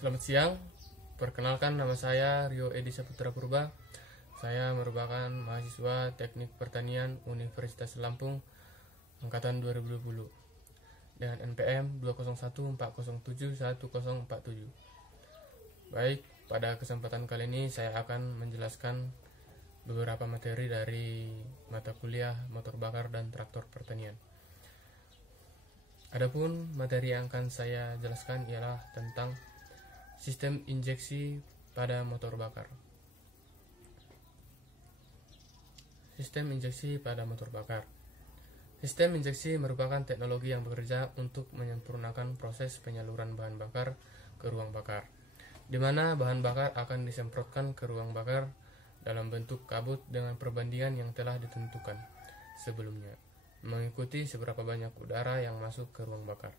Selamat siang, perkenalkan nama saya Rio Edi Saputra Purba. Saya merupakan mahasiswa Teknik Pertanian Universitas Lampung Angkatan 2020 dengan NPM 201407147. Baik, pada kesempatan kali ini saya akan menjelaskan beberapa materi dari mata kuliah motor bakar dan traktor pertanian. Adapun materi yang akan saya jelaskan ialah tentang sistem injeksi pada motor bakar. Sistem injeksi pada motor bakar. Sistem injeksi merupakan teknologi yang bekerja untuk menyempurnakan proses penyaluran bahan bakar ke ruang bakar, di mana bahan bakar akan disemprotkan ke ruang bakar dalam bentuk kabut dengan perbandingan yang telah ditentukan sebelumnya, mengikuti seberapa banyak udara yang masuk ke ruang bakar.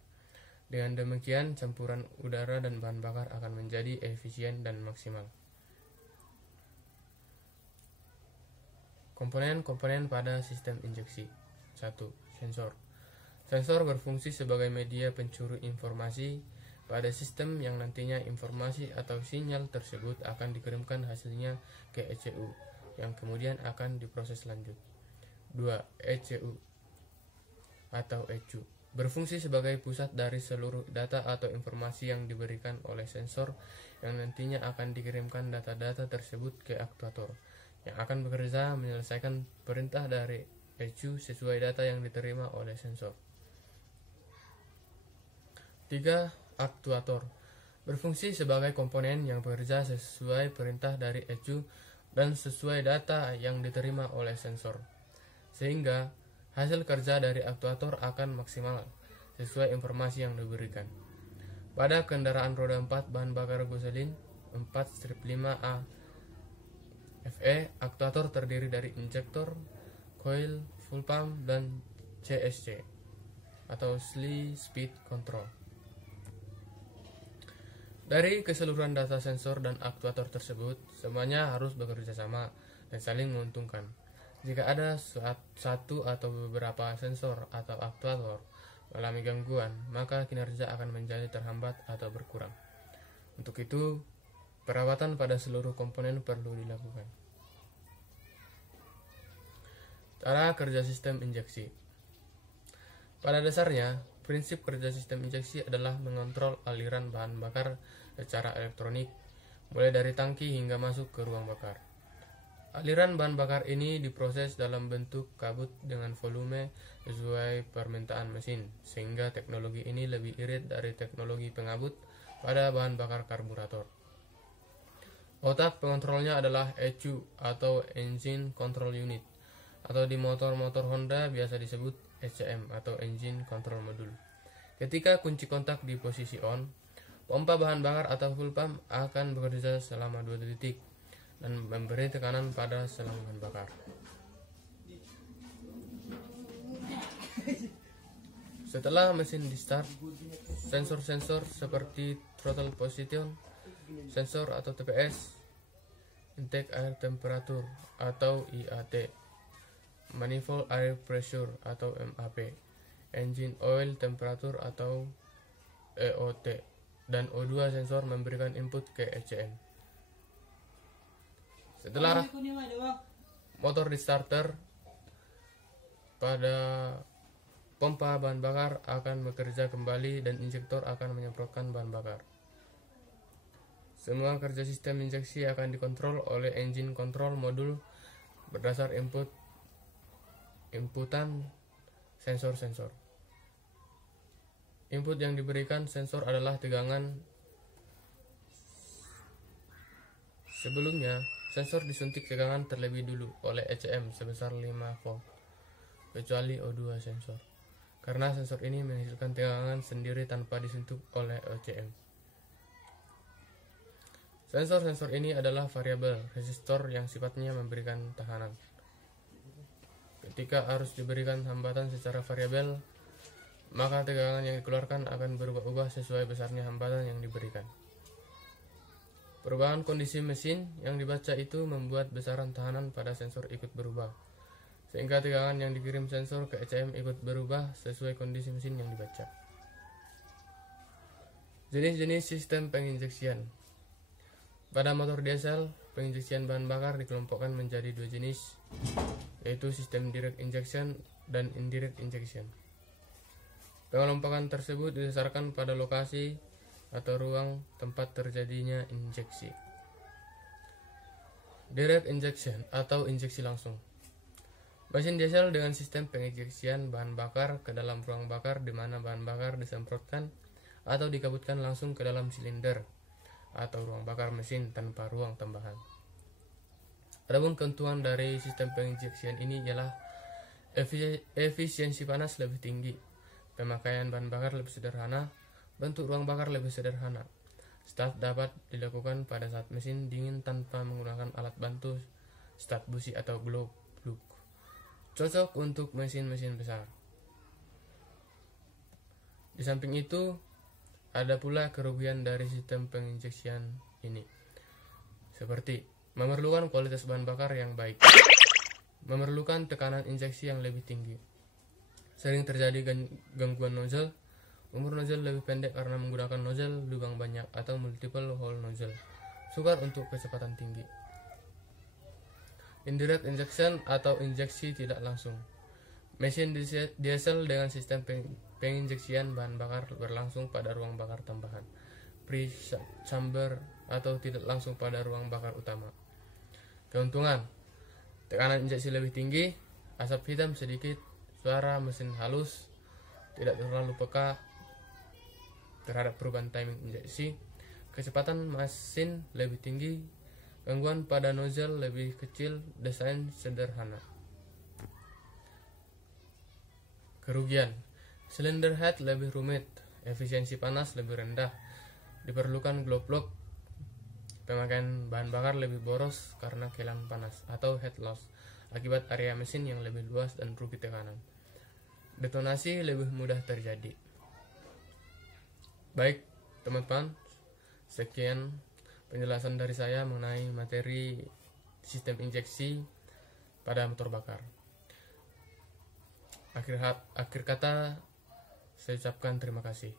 Dengan demikian, campuran udara dan bahan bakar akan menjadi efisien dan maksimal. Komponen-komponen pada sistem injeksi. 1. Sensor. Sensor berfungsi sebagai media pencuri informasi pada sistem yang nantinya informasi atau sinyal tersebut akan dikirimkan hasilnya ke ECU yang kemudian akan diproses lanjut. 2. ECU atau ECU berfungsi sebagai pusat dari seluruh data atau informasi yang diberikan oleh sensor yang nantinya akan dikirimkan data-data tersebut ke aktuator yang akan bekerja menyelesaikan perintah dari ECU sesuai data yang diterima oleh sensor. 3. Aktuator berfungsi sebagai komponen yang bekerja sesuai perintah dari ECU dan sesuai data yang diterima oleh sensor, sehingga hasil kerja dari aktuator akan maksimal sesuai informasi yang diberikan. Pada kendaraan roda 4 bahan bakar gasolin 4-5A FE, aktuator terdiri dari injektor, coil, full pump, dan CSC atau Slew Speed Control. Dari keseluruhan data sensor dan aktuator tersebut, semuanya harus bekerja sama dan saling menguntungkan. Jika ada satu atau beberapa sensor atau aktuator mengalami gangguan, maka kinerja akan menjadi terhambat atau berkurang. Untuk itu, perawatan pada seluruh komponen perlu dilakukan. Cara kerja sistem injeksi. Pada dasarnya, prinsip kerja sistem injeksi adalah mengontrol aliran bahan bakar secara elektronik, mulai dari tangki hingga masuk ke ruang bakar. Aliran bahan bakar ini diproses dalam bentuk kabut dengan volume sesuai permintaan mesin, sehingga teknologi ini lebih irit dari teknologi pengabut pada bahan bakar karburator. Otak pengontrolnya adalah ECU atau Engine Control Unit, atau di motor-motor Honda biasa disebut ECM atau Engine Control Module. Ketika kunci kontak di posisi on, pompa bahan bakar atau full pump akan bekerja selama 2 detik dan memberi tekanan pada selang bahan bakar. Setelah mesin di start, sensor-sensor seperti throttle position, sensor atau TPS, intake air temperature atau IAT, manifold air pressure atau MAP, engine oil temperature atau EOT, dan O2 sensor memberikan input ke ECM. Setelah motor di starter, pada pompa bahan bakar akan bekerja kembali dan injektor akan menyemprotkan bahan bakar. Semua kerja sistem injeksi akan dikontrol oleh engine control module berdasar inputan sensor-sensor. Input yang diberikan sensor adalah tegangan. Sebelumnya, sensor disuntik tegangan terlebih dulu oleh ECM sebesar 5 volt, kecuali O2 sensor, karena sensor ini menghasilkan tegangan sendiri tanpa disuntik oleh ECM. Sensor-sensor ini adalah variabel resistor yang sifatnya memberikan tekanan. Ketika arus diberikan hambatan secara variabel, maka tegangan yang dikeluarkan akan berubah-ubah sesuai besarnya hambatan yang diberikan. Perubahan kondisi mesin yang dibaca itu membuat besaran tekanan pada sensor ikut berubah, sehingga tegangan yang dikirim sensor ke ECM ikut berubah sesuai kondisi mesin yang dibaca. Jenis-jenis sistem penginjeksian. Pada motor diesel, penginjeksian bahan bakar dikelompokkan menjadi dua jenis, yaitu sistem direct injection dan indirect injection. Pengelompokan tersebut didasarkan pada lokasi atau ruang tempat terjadinya injeksi. Direct injection atau injeksi langsung. Mesin diesel dengan sistem penginjeksian bahan bakar ke dalam ruang bakar di mana bahan bakar disemprotkan atau dikabutkan langsung ke dalam silinder atau ruang bakar mesin tanpa ruang tambahan. Adapun keuntungan dari sistem penginjeksian ini ialah efisiensi panas lebih tinggi, pemakaian bahan bakar lebih sederhana, bentuk ruang bakar lebih sederhana. Start dapat dilakukan pada saat mesin dingin tanpa menggunakan alat bantu start busi atau glow plug. Cocok untuk mesin-mesin besar. Di samping itu, ada pula kerugian dari sistem penginjeksian ini, seperti memerlukan kualitas bahan bakar yang baik, memerlukan tekanan injeksi yang lebih tinggi, sering terjadi gangguan nozzle, umur nozzle lebih pendek karena menggunakan nozzle lubang banyak atau multiple hole nozzle, sukar untuk kecepatan tinggi. Indirect injection atau injeksi tidak langsung. Mesin diesel dengan sistem penginjeksian bahan bakar berlangsung pada ruang bakar tambahan, pre-chamber, atau tidak langsung pada ruang bakar utama. Keuntungan: tekanan injeksi lebih tinggi, asap hitam sedikit, suara mesin halus, tidak terlalu peka terhadap perubahan timing injeksi, kecepatan mesin lebih tinggi, gangguan pada nozzle lebih kecil, desain sederhana. Kerugian: silinder head lebih rumit, efisiensi panas lebih rendah, diperlukan glow plug, pemakaian bahan bakar lebih boros karena kilang panas atau head loss akibat area mesin yang lebih luas dan rugi tekanan. Detonasi lebih mudah terjadi. Baik, teman-teman, sekian penjelasan dari saya mengenai materi sistem injeksi pada motor bakar. Akhir kata, saya ucapkan terima kasih.